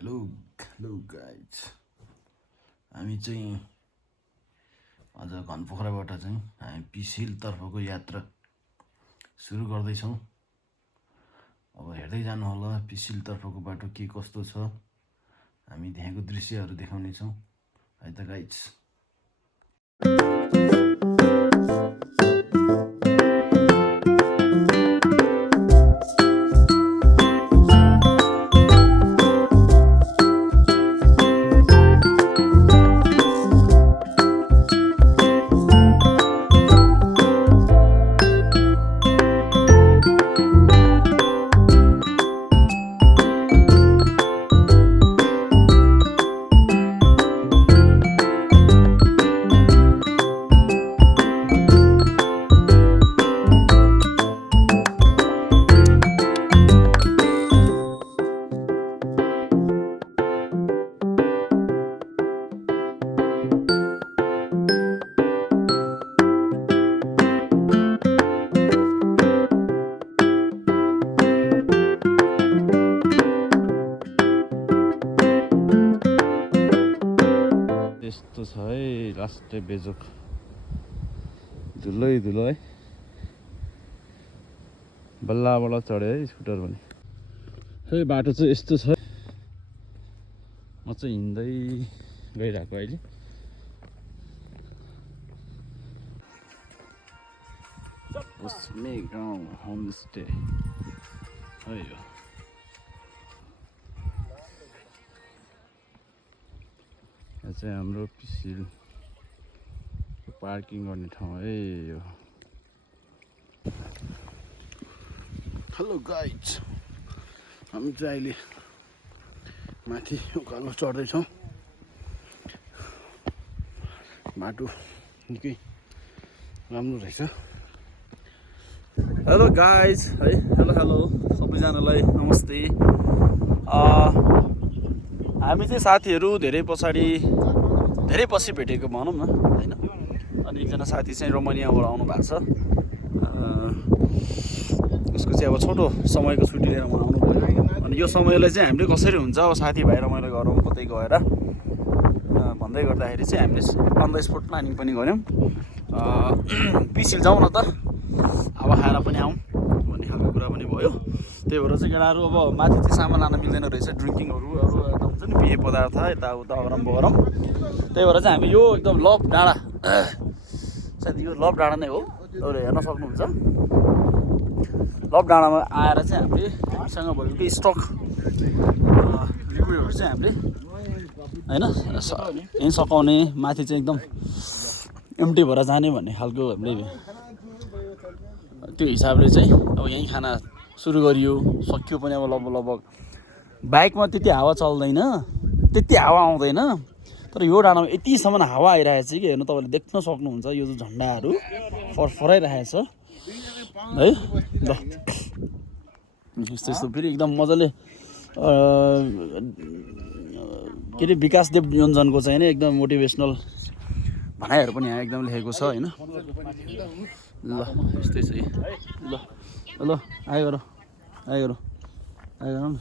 Hello hello guys हामी चाहिँ आज घनपोखराबाट चाहिँ हामी पिसिलतर्फको यात्रा सुरु गर्दैछौँ। अब हेर्दै जानु होला पिसिलतर्फको बाटो के कस्तो छ, हामी त्यहाँको दृश्यहरू देखाउनेछौँ है त गाइज। यस्तो छ है लास्टै बेजोक धुलै धुलो है, बल्ल बल्ल चढ्यो है स्कुटर पनि। खै बाटो चाहिँ यस्तो छ, म चाहिँ हिँड्दै गइरहेको अहिले। बस्ने गाउँ होमस्टे है यो। यहाँ चाहिँ हाम्रो पिसिल पार्किङ गर्ने ठाउँ है यो। हेलो गाइज, हामी चाहिँ अहिले माथि उकालो चढ्दैछौँ। बाटो निकै राम्रो रहेछ। हेलो गाइज है, हेलो सबैजनालाई नमस्ते। हामी चाहिँ साथीहरू धेरै पछि भेटेको भनौँ न होइन। अनि एकजना साथी चाहिँ रोमानियाबाट आउनु भएको छ। उसको चाहिँ अब छोटो समयको छुट्टी लिएर आउनु पऱ्यो। अनि यो समयलाई चाहिँ हामीले कसरी हुन्छ अब साथीभाइ रमाइलो गरौँ कतै गएर भन्दै गर्दाखेरि चाहिँ हामीले अन द स्पोट प्लानिङ पनि गऱ्यौँ। पिसिल जाउँ न त, हावा खाएर पनि आउँ भन्ने खालको कुरा पनि भयो। त्यही भएर चाहिँ केटाहरू अब माथि चाहिँ सामान लान मिल्दैन रहेछ, ड्रिङ्किङहरू अरू हुन्छ नि पेय पदार्थ यताउता अगरम बगरम। त्यही भएर चाहिँ हामी यो एकदम लभ डाँडा, सायद यो लभ डाँडा नै हो, तपाईँले हेर्न सक्नुहुन्छ। लभ डाँडामा आएर चाहिँ हामीसँग भएको स्टक रिभ्यूहरू चाहिँ हामीले होइन यहीँ सकाउने, माथि चाहिँ एकदम एम्टी भएर जाने भन्ने खालको हामीले त्यो हिसाबले चाहिँ अब यहीँ खाना सुरु गरियो। सकियो पनि अब लगभग बाइकमा त्यति हावा चल्दैन, त्यति हावा आउँदैन, तर यो डाँडामा यतिसम्म हावा आइरहेको छ कि हेर्नु, तपाईँले देख्न सक्नुहुन्छ। यो झन्डाहरू फरफराइरहेछ है ल। यस्तो फेरि एकदम मजाले के अरे विकासदेव योन्जनको चाहिँ नि एकदम मोटिभेसनल भनाइहरू पनि यहाँ एकदम लेखेको छ होइन। ल यस्तै छ ल ल आइ गर न।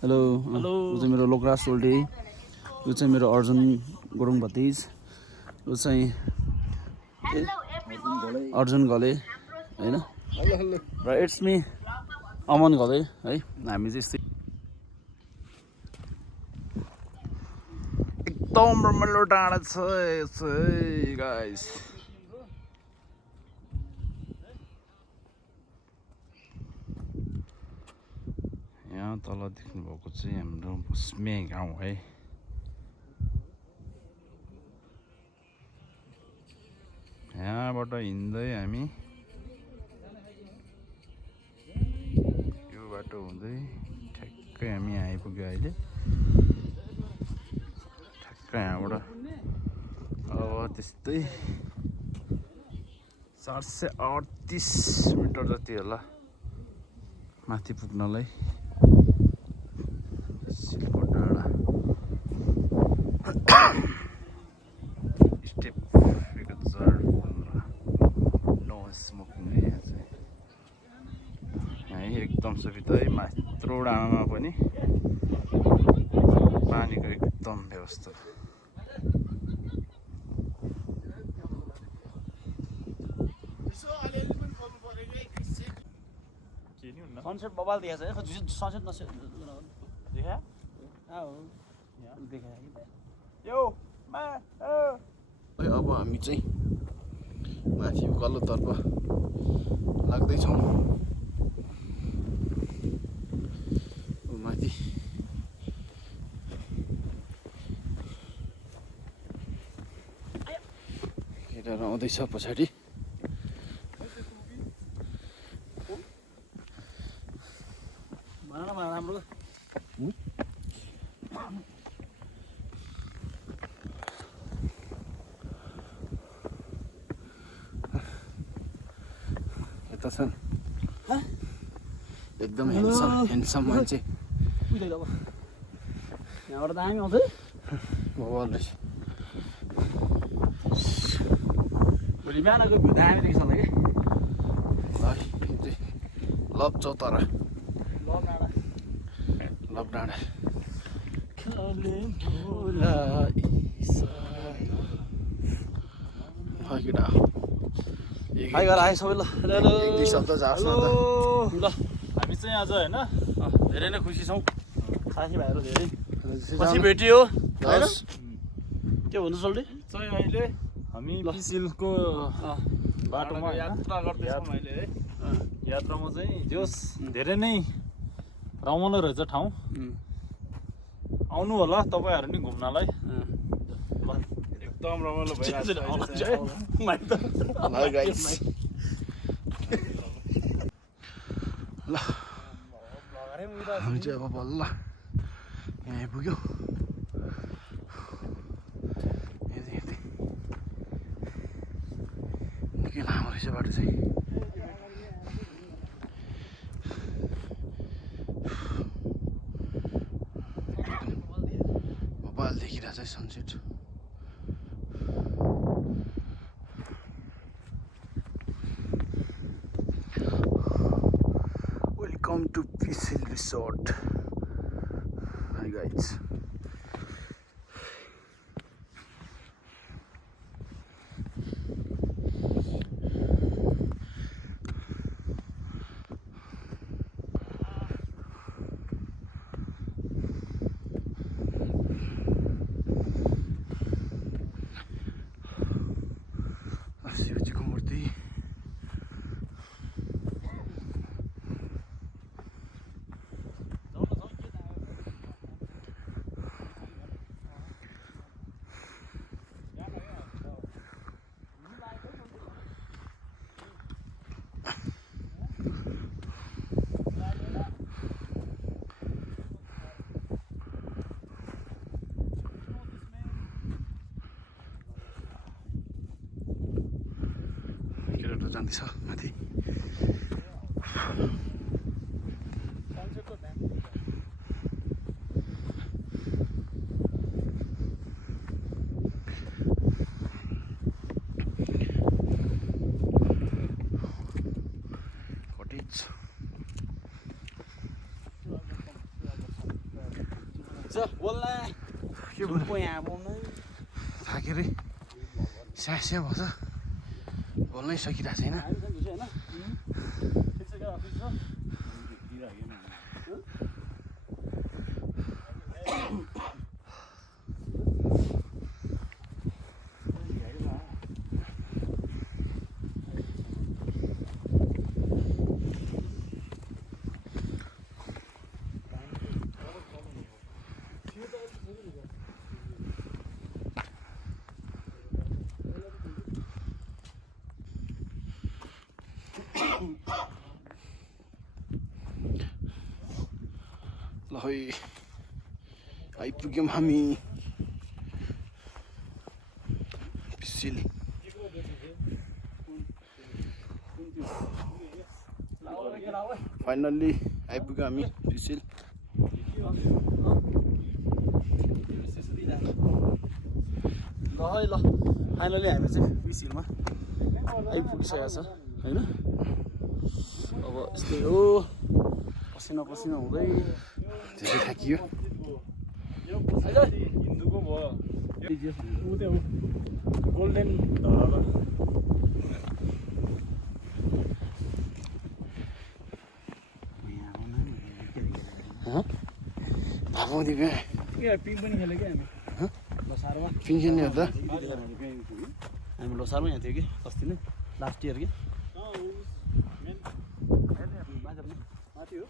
हेलो यो चाहिँ मेरो लोकराज सोल्टे, यो चाहिँ मेरो अर्जुन गुरुङ भतिज, यो चाहिँ अर्जुन घले होइन, र इट्स मी अमन घले है। हामी चाहिँ यस्तै एकदम रमाइलो डाँडा छ है गाइस। यहाँ तल देख्नु भएको चाहिँ हाम्रो बस्ने गाउँ है। यहाँबाट हिँड्दै हामी यो बाटो हुँदै ठ्याक्कै हामी आइपुग्यो अहिले। ठ्याक्कै यहाँबाट अब त्यस्तै 438 मिटर जति होला माथि पुग्नलाई। सिलको डाँडा स्टेप नो स्मोकिङ है। यहाँ चाहिँ यहीँ एकदम सुविधै मात्र रोडामा पनि पानीको एकदम व्यवस्था। सनसेट बबाल देखाएको छ सनसेट नसेट देखा देखा यो अब हामी चाहिँ माथि उकालोतर्फ लाग्दैछौँ। माथि केटाहरू आउँदैछ पछाडि। राम्रो यता छन् एकदम ह्यान्डसम मान्छे। यहाँबाट दामी आउँछ बवाल रहेछ। भोलि बिहानको भ्यू दामी देख्छ होला कि लभ चौतारा लभ डाँडा केटा हाई गर आयो सबै ल एक दुई शब्द जाओस् न त। ल हामी चाहिँ आज होइन धेरै नै खुसी छौँ साथीभाइहरू धेरै पछि भेटियो होइन के भन्नु सोल्टी चाहिँ अहिले हामी पिसिलको बाटोमा यात्रा गर्दैछौँ अहिले है। यात्रामा चाहिँ जोस् धेरै नै रमाइलो रहेछ ठाउँ। आउनु होला तपाईँहरू नि घुम्नलाई। एकदम रमाइलो भइरहेको ल हामी चाहिँ अब बल्ल यहाँ आइपुग्यो। निकै लामो रहेछ बाटो चाहिँ। बबाल देखिरहेछ sunset. Welcome to Pisil Resort. Hi guys. शिवजीको मूर्ति केटाहरू जाँदैछ माथि। कटेज बोल्ला के भन्नु यहाँ बोल्नु थाकेरै स्यास्या भन्छ बोल्नै सकिरहेको छैन। ल है आइपुग्यौँ हामी पिसिल। फाइनल्ली आइपुग्यौँ हामी पिसिल। ल है ल फाइनली हामी चाहिँ पिसिलमा आइपुगिसकेको छ होइन। अब यस्तै हो पसिना पसिना हुँदै धेरै थाकियो हिन्दूको भयो ऊ त्यो गोल्डेन धरामा थाहा पाउँदै क्या पिङ पनि खेल्यो क्या हामी लोसारमा पिङ खेल्ने हो त हामी लोसारमा यहाँ थियो कि अस्ति नै लास्ट इयर कि माथि हो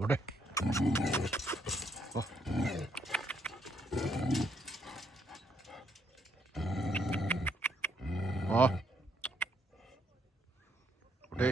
उठे उठे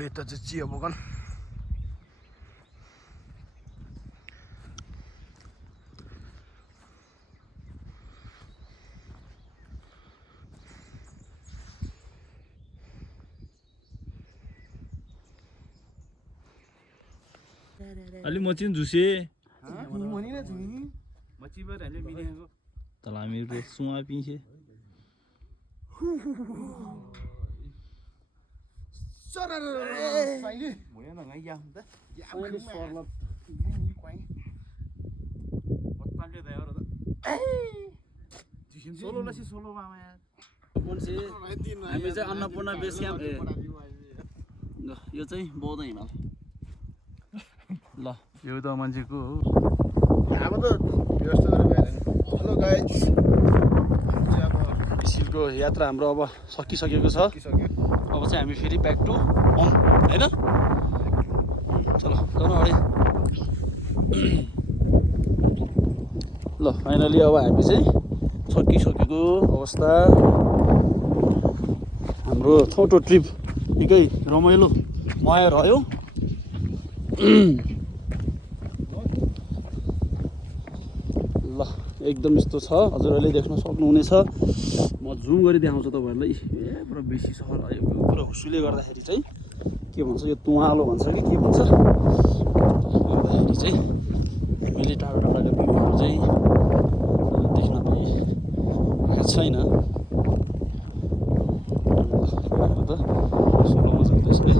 यता चाहिँ चिया बगान अलि मची झुसे मच्छी पर हामीले मिलेको तल हामीहरू सुवा पिन्छे हामी चाहिँ अन्नपूर्ण बेस क्याम्प यो चाहिँ बौद्ध हिमाल ल यो त मान्छेको हो अब त व्यवस्था गरेर भएन हेलो गाइज पिसिलको यात्रा हाम्रो अब सकिसकेको छ सकिसक्यो अब चाहिँ हामी फेरि ब्याक टु होम होइन चलो गर्नु अरे ल फाइनली अब हामी चाहिँ सकिसकेको अवस्था हाम्रो छोटो ट्रिप निकै रमाइलो मय रह्यो ल एकदम यस्तो छ, हजुरहरूले देख्न सक्नुहुनेछ। म जुम गरी देखाउँछु तपाईँहरूलाई। ए पुरा बेसी सहर आयो, पुरा हुस्सुले गर्दाखेरि चाहिँ के भन्छ, यो तुवालो भन्छ कि के भन्छ, गर्दाखेरि चाहिँ मैले टाढो टाढाको भ्यूहरू चाहिँ देख्न पाइरहेको छैन। त सोलोमा जाँदैछ है।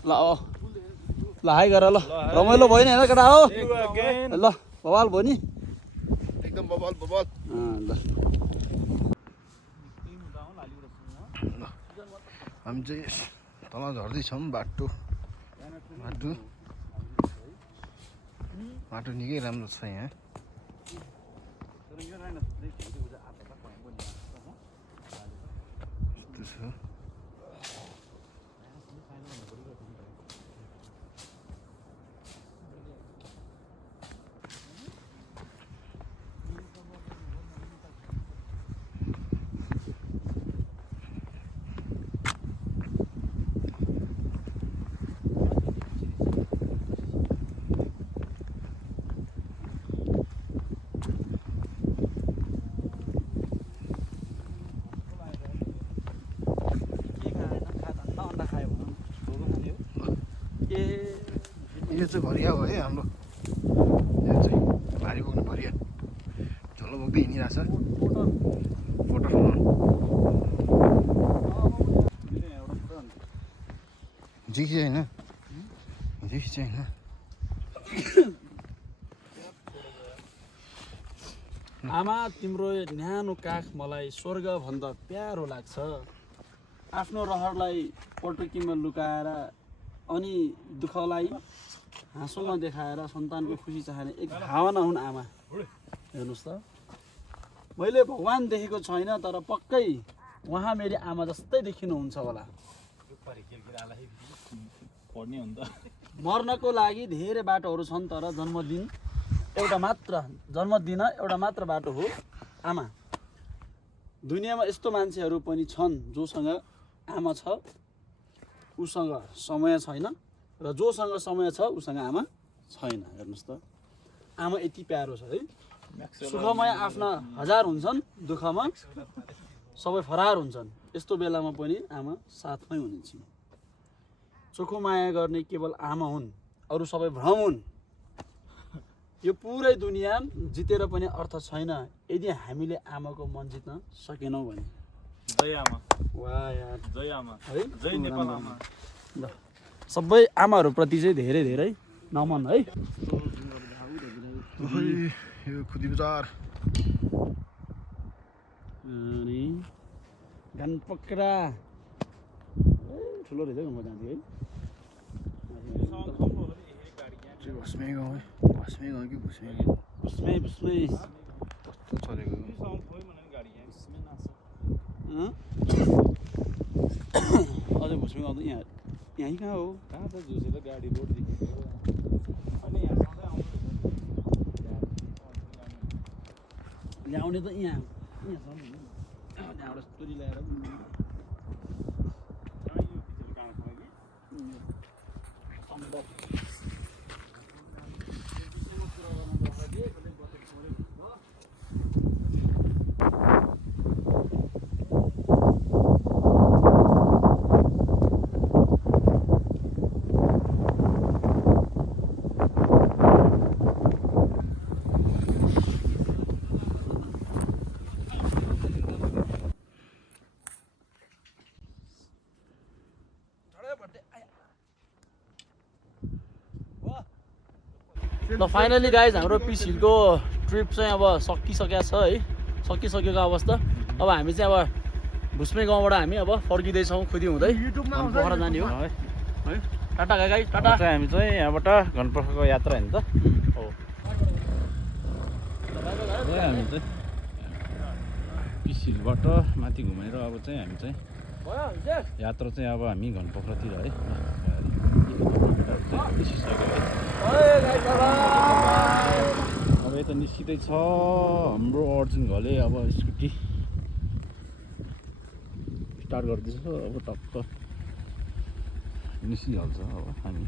ल ल हाई गर ल, रमाइलो भयो नि होइन केटा हो। ल बवाल भयो नि एकदम बबाल बबाल। ल हामी चाहिँ तल झर्दैछौँ। बाटो निकै राम्रो छ यहाँ। यस्तो छ। यो चाहिँ भरिया हो है हाम्रो। यो चाहिँ भारी बोक्ने भरिया झोलो बोक्दै हिँडिरहेछ। फोटो हिजो होइन हिजो होइन। आमा तिम्रो न्यानो काख मलाई स्वर्गभन्दा प्यारो लाग्छ। आफ्नो रहरलाई पटुकीमा लुकाएर अनि दुःखलाई हाँसोमा देखाएर सन्तानको खुसी चाहने एक भावना हुन् आमा। हेर्नुहोस् त, मैले भगवान देखेको छैन तर पक्कै उहाँ मेरी आमा जस्तै देखिनुहुन्छ होला। मर्नको लागि धेरै बाटोहरू छन् तर जन्मदिन एउटा मात्र बाटो हो आमा। दुनियाँमा यस्तो मान्छेहरू पनि छन् जोसँग आमा छ उसँग समय छैन, र जोसँग समय छ उसँग आमा छैन। हेर्नुहोस् त, आमा यति प्यारो छ है। सुखमय आफ्ना हजार हुन्छन्, दुःखमा सबै फरार हुन्छन्। यस्तो बेलामा पनि आमा साथमै हुन्छन्। चोखो माया गर्ने केवल आमा हुन्, अरू सबै भ्रम हुन्। यो पुरै दुनियाँ जितेर पनि अर्थ छैन यदि हामीले आमाको मन जित्न सकेनौँ भने। जय आमा। वाह यार, जय आमा है। जय नेपाल आमा। ल सबै आमाहरूप्रति चाहिँ धेरै धेरै नमन है। यो खुदी बजार अनि गानपोखरा ठुलो रहेछ म जान्छु है। भस्मे गाउँ है। भस्मे गाउँ कि भुस्मे गाउँ भुस्मै कस्तो चलेको। अझै भुस्मै गाउँ त यहीँ कहाँ हो? कहाँ त झुसेर गाडी रोड देखिएको ल्याउने त यहाँ छ नि, त्यहाँबाट स्टोरी ल्याएर ल फाइनली गाइज हाम्रो पिस हिलको ट्रिप चाहिँ अब सकिसकेको छ है, सकिसकेको अवस्था। अब हामी चाहिँ अब भुस्मे गाउँबाट हामी अब फर्किँदैछौँ खुदी हुँदै पोखरा जाने हो है। टाटा गाई टाटा। हामी चाहिँ यहाँबाट घनपोखराको यात्रा होइन त हो। हामी चाहिँ पिस हिलबाट माथि घुमेर अब चाहिँ हामी चाहिँ यात्रा चाहिँ अब हामी घनपोखरातिर है। अब घले त निस्किँदै छ हाम्रो अर्जुन घले। अब स्कुटी स्टार्ट गर्दैछ अब टक्क निस्किहाल्छ अब हामी।